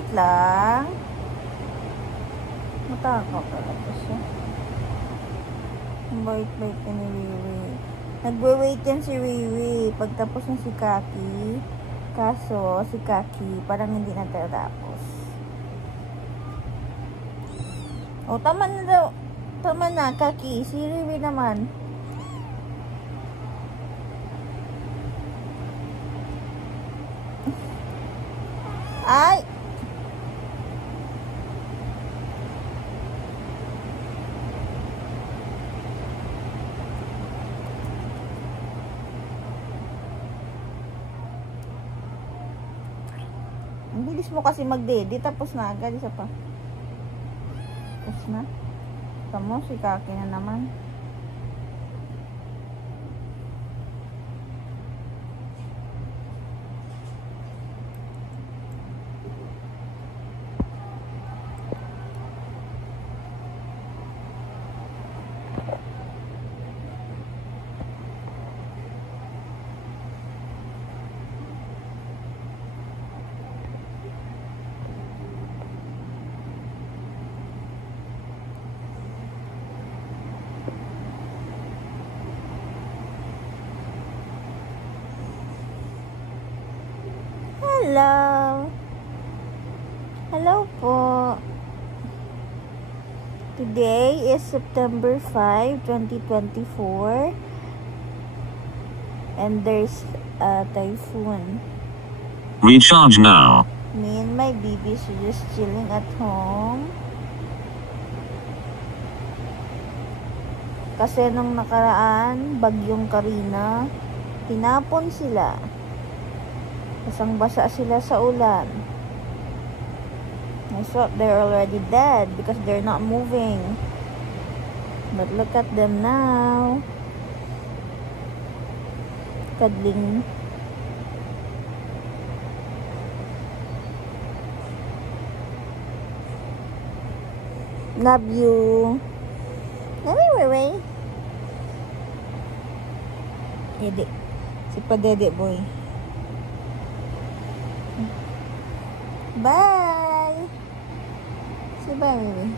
Wait lang. Matakaw talaga siya. Bait-bait ka ni Wiwi. Nagwe-wait yan si Wiwi. Pagtapos ng si Kaki. Kaso, si Kaki parang hindi natatapos. O, tama na daw. Tama na, Kaki. Si Wiwi naman. Ay! Ang bilis mo kasi mag-dedi. Tapos na agad. Isa pa. Tapos na. Tamo, si Kaki na naman. Hello. Hello po. Today is September 5, 2024. And there's a typhoon. Recharge now. Me and my babies are just chilling at home. Kasi nung nakaraan, bagyong Karina, tinapon sila. Basang-basa sila sa ulan. I thought they're already dead because they're not moving. But look at them now. Cuddling. Love you. Love you, Wewe. Dede. Si pa-dede boy. Bye! Say bye, baby.